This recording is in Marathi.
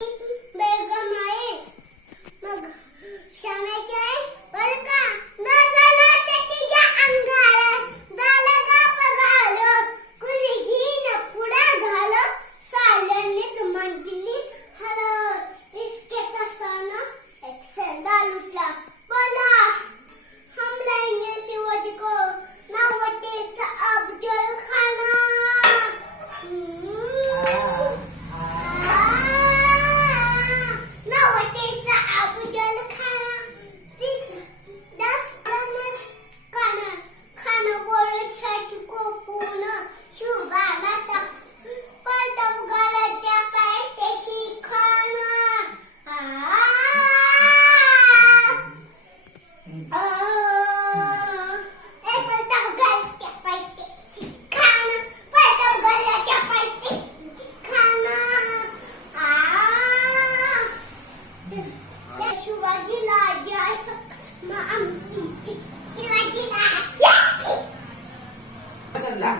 बेगम आहे मग शाळेचे बरं का नजला ते तिच्या अंगाला दाला गाप घालो कुणी घेईन पुढा घालो साल्यानेच मन दिली हलत इसके तसाना एक सेंदा लुटला बोला हम लाएंगे शिवाजी को नवटेचा अफजल खाना नवटेचा अफजल खाना खाना बोल छाती कोपून शुभाला पटम गळ्याच्या पायथ्याशी खाना पटम गळ्याच्या पायथ्याशी खाना पटम गळ्याच्या पायथ्याशी खाना शिवाजीला शिवाजीला